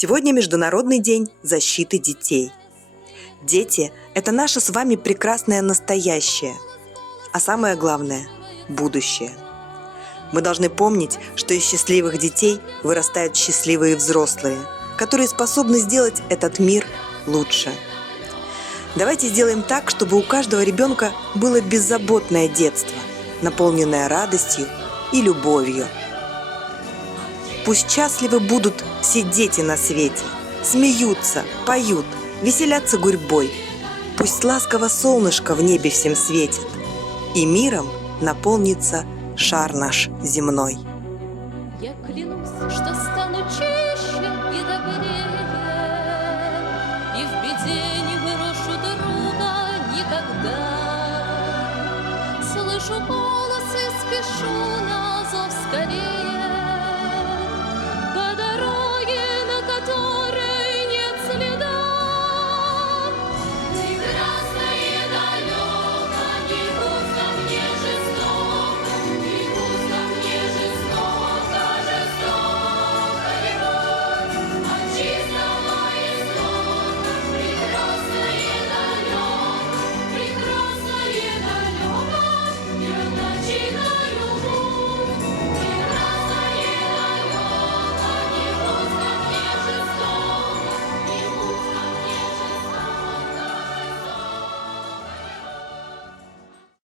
Сегодня Международный день защиты детей. Дети – это наше с вами прекрасное настоящее, а самое главное – будущее. Мы должны помнить, что из счастливых детей вырастают счастливые взрослые, которые способны сделать этот мир лучше. Давайте сделаем так, чтобы у каждого ребенка было беззаботное детство, наполненное радостью и любовью. Пусть счастливы будут все дети на свете, смеются, поют, веселятся гурьбой. Пусть ласково солнышко в небе всем светит, и миром наполнится шар наш земной. Я клянусь